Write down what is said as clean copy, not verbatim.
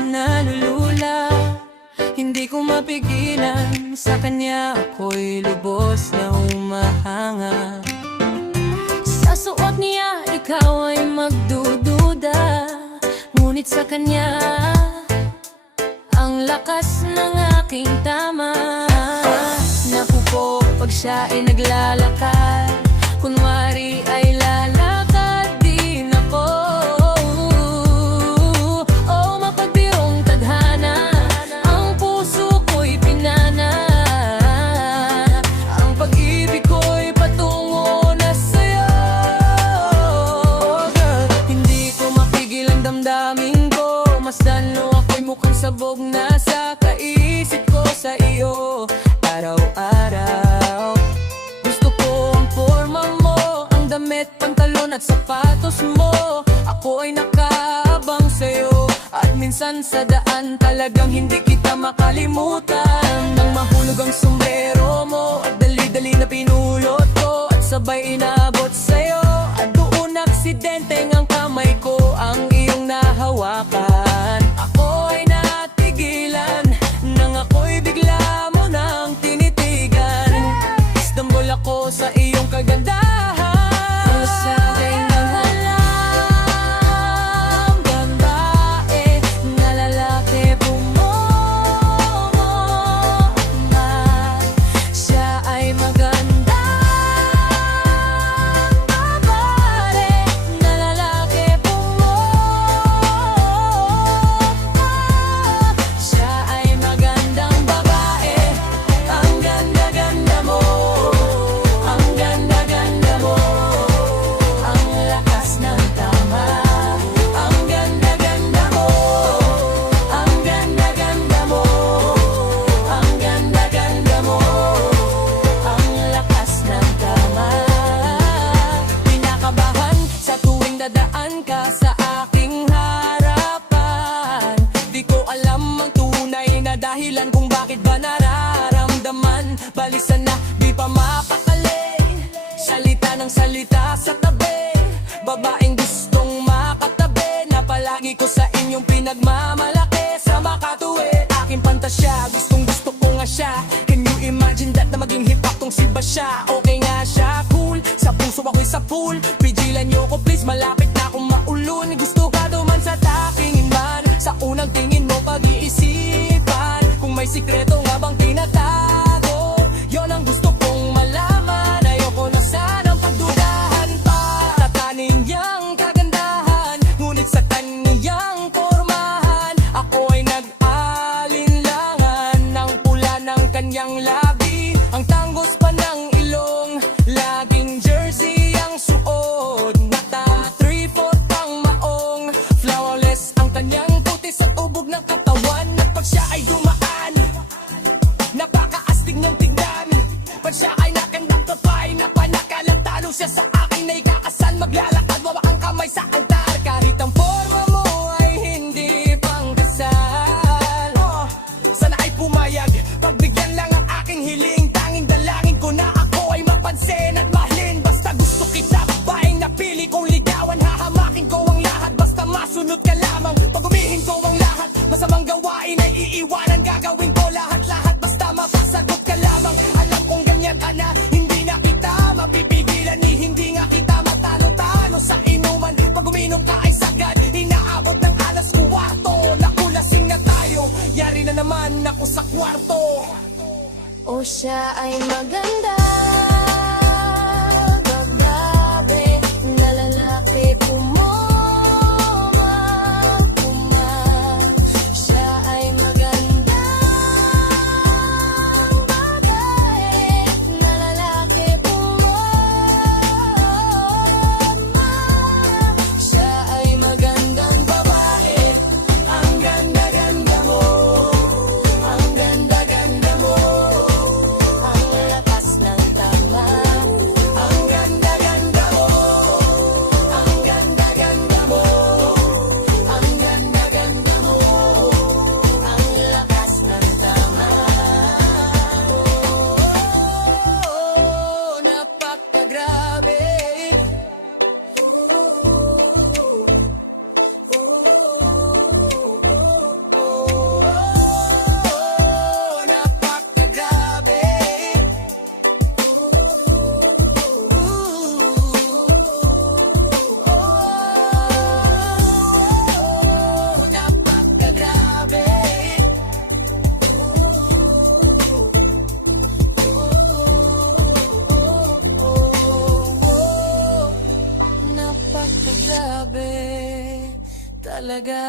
nalulula. Hindi ko mapigilan, sa kanya ako'y lubos na humahanga. Sa suot niya, ikaw ay magdududa, ngunit sa kanya, ang lakas ng aking tama. Naku po, pag siya ay naglalakad, kunwari ay lalakad din ako. Oh, mapagbirong tadhana, ang puso ko'y pinana, ang pag-ibig ko'y patungo na sa'yo. Oh girl, hindi ko mapigil ang damdamin ko, masdan mo ako'y mukhang sabog na sa kaisip ko sa iyo. Araw-araw, gusto ko ang forma mo, ang damit, pantalon at sapatos mo. Ako ay nakaabang sa'yo, at minsan sa daan talagang hindi kita makalimutan. Nang mahulog ang sombrero mo, at dali-dali na pinulot ko, at sabay inabot sa'yo, at doon aksidente ang kamay ko ang iyong nahawakan. Ako ay natigilan, nang ako'y bigla mo nang tinitigan. Isdambol ako sa iyong kagandahan. Ang sabi ng alam, babae na lalaki bumoma. Siya ay maganda, babae na lalaki bumoma. Siya ay magandang babae, ang ganda-ganda mo, ang ganda-ganda mo, ang lakas ng tama. Ang ganda-ganda mo, ang ganda-ganda mo, ang ganda-ganda mo, ang lakas ng tama. Pinakabahan sa tuwing dadaan ka sa aking harapan. Di ko alam ang tunay na dahilan kung bakit ba nararamdaman. Balisan na di pa mapakali, salita ng salita sa tabi. Babaeng gustong makatabi, na palagi ko sa inyong pinagmamalaki. Sa makatuwi, aking pantasya, gustong gusto ko nga siya. Can you imagine that na maging hip-hop tong si Basha? Okay nga siya, cool, sa puso ako'y sa pool. Pigilan niyo ko please, malapit na akong maulun. Gusto ka duman sa takingin man, sa unang tingin mo pag-iisipan. Kung may sikreto nga bang tinatago, yon ang gusto kong malaman. Ayoko na sanang pagdudahan pa, tatanin niyang kagandahan, ngunit sa kaniyang pormahan, ako ay nag-alinlangan. Ng pula ng kanyang labi, ang tanggos pa ng ilong, laging jersey ang suot, nata 3/4 ang maong, flawless ang kanyang puti sa tubog ng katawan. At pag siya ay dumaan, napakaastig niyang tignan. Pag siya ay nakandang kapay, napanakalang talo siya sa akin na ikakasal. Maglalakad, wawa ang kamay sa altar, kahit ang forma mo ay hindi pangkasal. Sana ay pumayag, pagbigyan lang ang aking hiling. Tanging dalangin ko na ako ay mapansin at mahalin. Basta gusto kita, babaeng napili kong ligawan. Hahamakin ko ang lahat, basta masunod ka lamang. Pag umihin ko ang lahat, masamang gawain ay iiwanan. Gagawin ko lahat-lahat, basta mapasagot ka lamang. Alam kong ganyan ka na, hindi na kita mapipigilan, ni hindi nga kita matalo-talo sa inuman. Pag uminom ka ay sagad, inaabot ng alas 4. Naku, lasing na tayo, yari na naman ako sa kwarto. O siya ay maganda, babae na lalaki bumoma. Siya ay maganda, babae na lalaki bumoma. Siya ay magandang babae, ang ganda-ganda mo, ang ganda-ganda mo, Ang lakas ng tama. talaga.